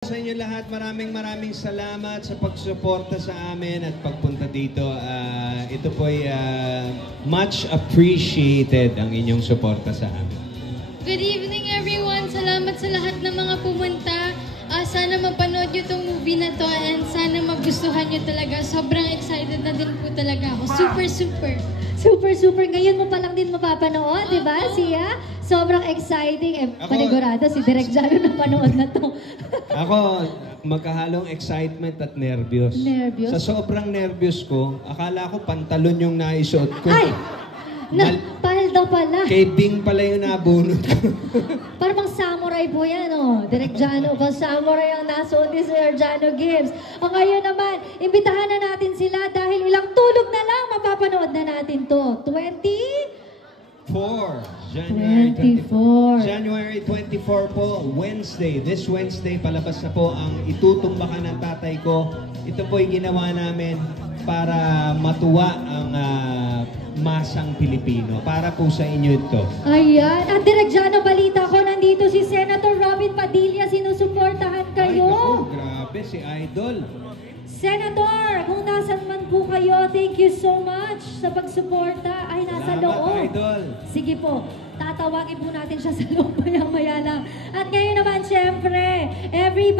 Sa inyo lahat, maraming salamat sa pagsuporta sa amin at pagpunta dito. Ito po ay much appreciated ang inyong suporta sa amin. Good evening everyone! Salamat sa lahat ng mga pumunta. Sana mapanood nyo itong movie na to and sana magustuhan nyo talaga. Sobrang excited na din po talaga ako. Super. Ngayon mo pa lang din mapapanood, di ba, Sia? Sobrang exciting. Panigurado, si Direk Jalo na panood na to. Ako, magkahalong excitement at nervyos. Nervyos? Sa sobrang nervyos ko, akala ko pantalon yung naisuot ko. Ay! Palda pala. Kay Bing pala yung nabunot ko. Parang samurai po yan, oh. Direk Jano, pang samurai ang nasuot ni Sir Jano Gibbs. O ngayon naman, imbitahan na natin sila dahil ilang tulog na lang mapapanood na natin to. January 24 po, Wednesday. This Wednesday, palabas na po ang Itutumbakan ng Tatay Ko. Ito po yung ginawa namin para matuwa ang masang Pilipino. Para po sa inyo ito. Ayan. At Direk Jano, balita ko, nandito si Senator Robin Padilla. Sinusuportahan kayo. Ay, grabe, si Idol. Senator, kung nasan man po kayo, thank you so much sa pagsuporta. Ay, nasa loob. Idol. Sige po, tatawagin po natin siya sa loob maya-maya lang. At ngayon naman, syempre, everybody,